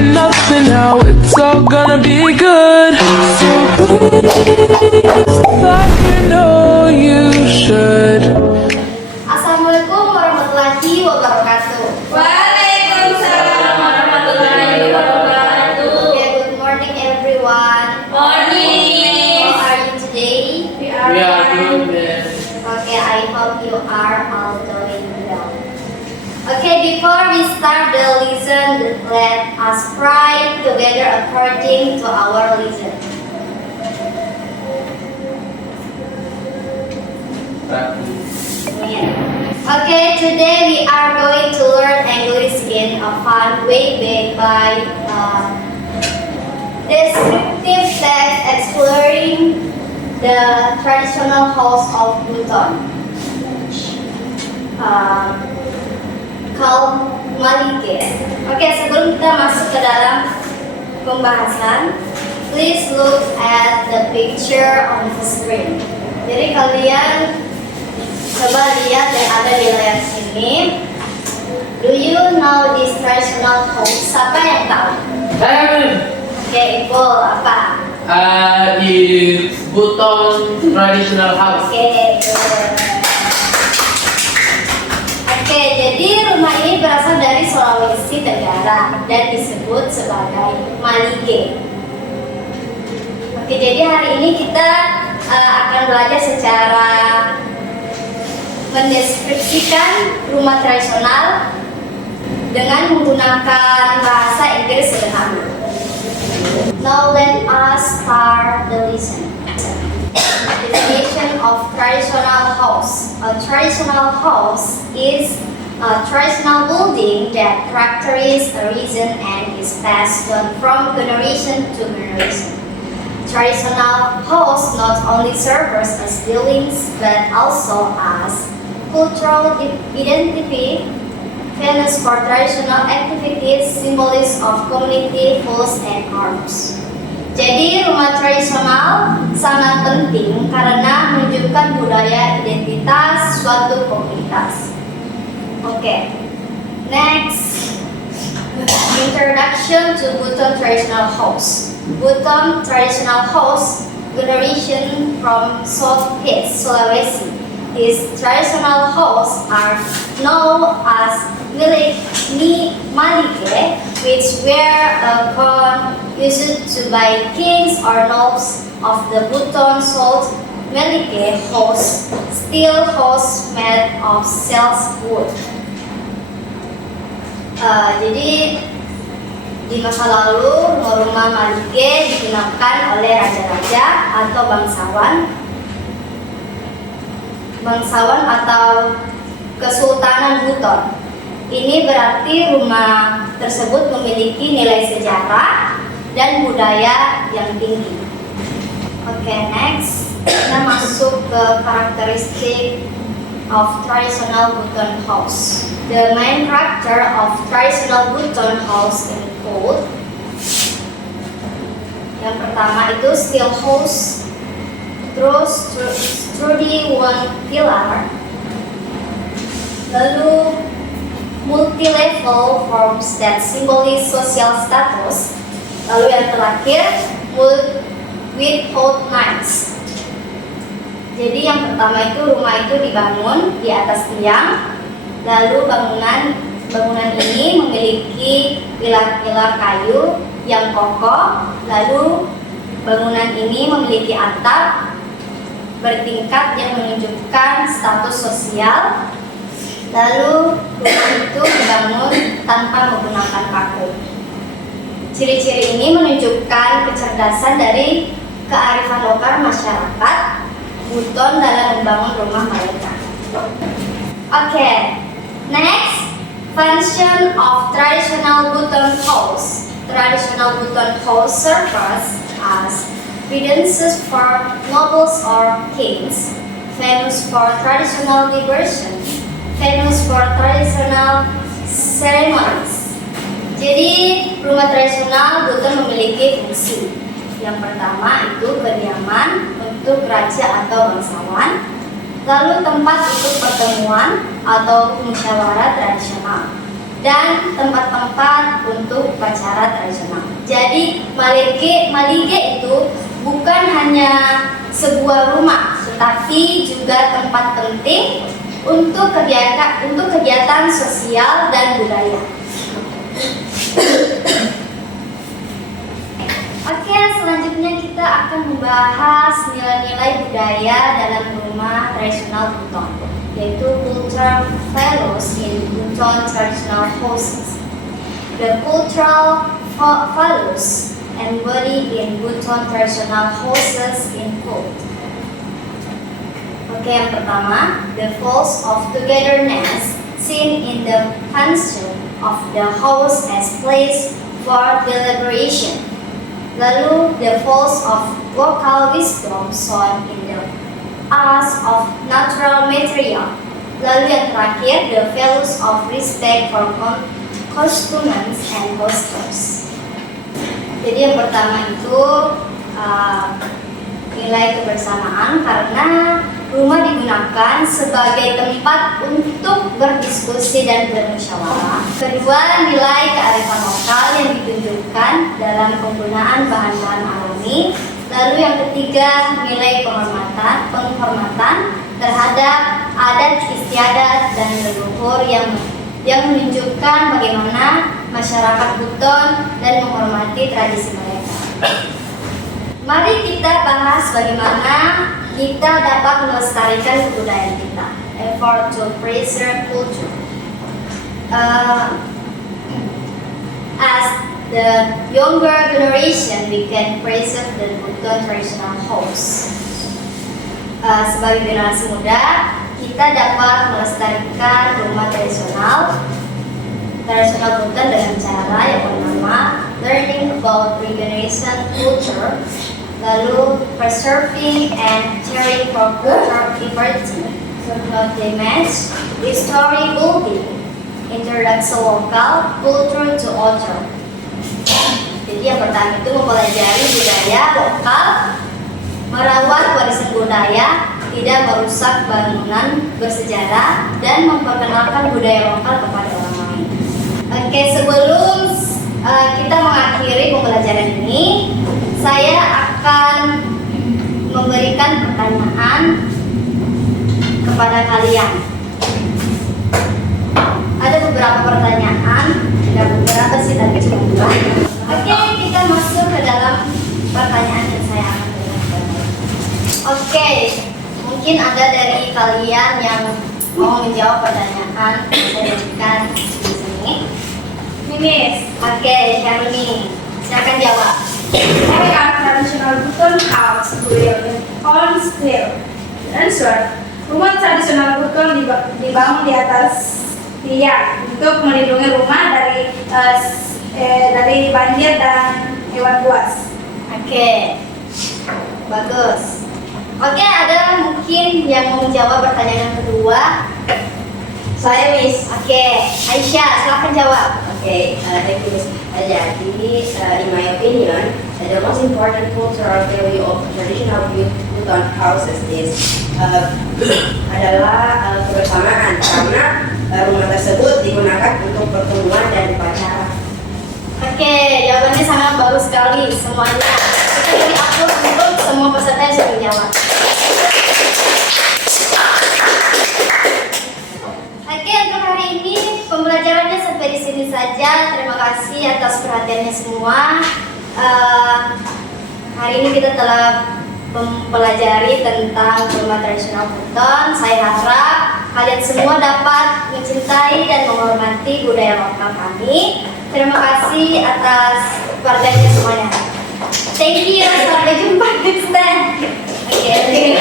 and nothing, how it's all gonna be good. So please, like you know you should. Assalamualaikum warahmatullahi wabarakatuh. Waalaikumsalam warahmatullahi wabarakatuh. Okay, good morning everyone. Morning. How are you today? We are good, man. Okay, I hope you are all doing well. Okay, before we start the lesson, let us pray together according to our lesson. Okay, today we are going to learn English in a fun way by descriptive text exploring the traditional house of Buton called Malike. Oke, sebelum kita masuk ke dalam pembahasan, please look at the picture on the screen. Jadi kalian coba lihat yang ada di layar sini. Do you know this traditional home? Siapa yang tahu? Oke, Ibu, apa? Di Buton Traditional House. Oke, jadi rumah ini berasal dari Sulawesi Tenggara dan disebut sebagai Malike. Oke, jadi hari ini kita akan belajar secara mendeskripsikan rumah tradisional dengan menggunakan bahasa Inggris sederhana. Now let us start the lesson. Definition of traditional house. A traditional house is a traditional building that characterizes a region and is passed on from generation to generation. Traditional house not only serves as buildings but also as cultural identity, famous for traditional activities, symbols of community, foods, and arts. Jadi rumah tradisional sangat penting karena menunjukkan budaya identitas suatu komunitas. Oke, next, introduction to Buton Traditional House. Buton Traditional House, generation from Southeast Sulawesi. These traditional house are known as Malike, which were a corn used to buy kings or nobles of the Buton South Malike house, steel house made of sells wood. Jadi di masa lalu rumah-rumah Malike digunakan oleh raja-raja atau bangsawan atau Kesultanan Buton. Ini berarti rumah tersebut memiliki nilai sejarah dan budaya yang tinggi. Oke, next kita masuk ke karakteristik of traditional Buton house. The main character of traditional Buton house include, yang pertama itu steel house, terus sturdy one pillar, lalu multi-level forms that symbolize social status, lalu yang terakhir without nights. Jadi yang pertama itu rumah itu dibangun di atas tiang, lalu bangunan ini memiliki pilar-pilar kayu yang kokoh, lalu bangunan ini memiliki atap bertingkat yang menunjukkan status sosial. Lalu rumah itu dibangun tanpa menggunakan paku. Ciri-ciri ini menunjukkan kecerdasan dari kearifan lokal masyarakat Buton dalam membangun rumah mereka. Oke, next, function of traditional Buton house. Traditional Buton house serves as residences for nobles or kings, famous for traditional diversion, famous for traditional ceremonies. Jadi rumah tradisional Buton memiliki fungsi. Yang pertama itu kediaman untuk raja atau bangsawan, lalu tempat untuk pertemuan atau musyawarah tradisional. dan tempat-tempat untuk upacara tradisional. Jadi malige itu bukan hanya sebuah rumah, tetapi juga tempat penting untuk kegiatan sosial dan budaya. Oke, selanjutnya kita akan membahas nilai-nilai budaya dalam rumah tradisional Buton, yaitu cultural values in Buton traditional houses. The cultural values embodied in Buton traditional houses include. Oke, yang pertama, the force of togetherness seen in the function of the house as place for deliberation. Lalu, the force of local wisdom shown in the use of natural material. Lalu yang terakhir, the values of respect for customs and customs. Jadi yang pertama itu nilai kebersamaan, karena rumah digunakan sebagai tempat untuk berdiskusi dan bermusyawarah. Kedua, nilai kearifan lokal yang ditunjukkan dalam penggunaan bahan-bahan alami. Lalu yang ketiga, nilai penghormatan terhadap adat istiadat dan leluhur yang menunjukkan bagaimana masyarakat Buton dan menghormati tradisi mereka. Mari kita bahas bagaimana kita dapat melestarikan kebudayaan kita. Effort to preserve culture. As the younger generation, we can preserve the Buton traditional house. Sebagai generasi muda, kita dapat melestarikan rumah tradisional Buton dengan cara yang bernama learning about regeneration culture, lalu preserving and caring for cultural diversity, footnote image, story building, introduction lokal, culture to author. Jadi yang pertama itu mempelajari budaya lokal, merawat warisan budaya, tidak merusak bangunan bersejarah, dan memperkenalkan budaya lokal kepada orang lain. Oke, sebelum kita mengakhiri pembelajaran ini, saya akan memberikan pertanyaan kepada kalian. Ada beberapa pertanyaan, tidak beberapa sih, tapi cuma 2. Oke, kita masuk ke dalam pertanyaan yang saya akan berikan. Oke, mungkin ada dari kalian yang mau menjawab pertanyaan yang saya berikan di sini. Miss, Oke, Hermi, silakan jawab. why are traditional Buton house built on scale? Answer: rumah tradisional Buton dibangun di atas tiang untuk melindungi rumah dari banjir dan hewan buas. Oke, bagus. Oke, ada mungkin yang mau menjawab pertanyaan yang kedua? Saya Miss. Oke, Aisyah, silakan jawab. Okay, thank you Miss. Jadi, in my opinion, the most important cultural value of traditional Buton houses is adalah kebersamaan, karena rumah tersebut digunakan untuk pertemuan dan upacara. Oke, jawabannya sangat bagus sekali semuanya. Kita beri aplaus untuk semua peserta yang sudah menjawab. Oke, untuk hari ini pembelajarannya sampai di sini saja. Terima kasih atas perhatiannya semua. Hari ini kita telah mempelajari tentang rumah tradisional Buton. Saya harap kalian semua dapat mencintai dan menghormati budaya lokal kami. Terima kasih atas perhatiannya semuanya. Thank you, sampai jumpa next time. Oke.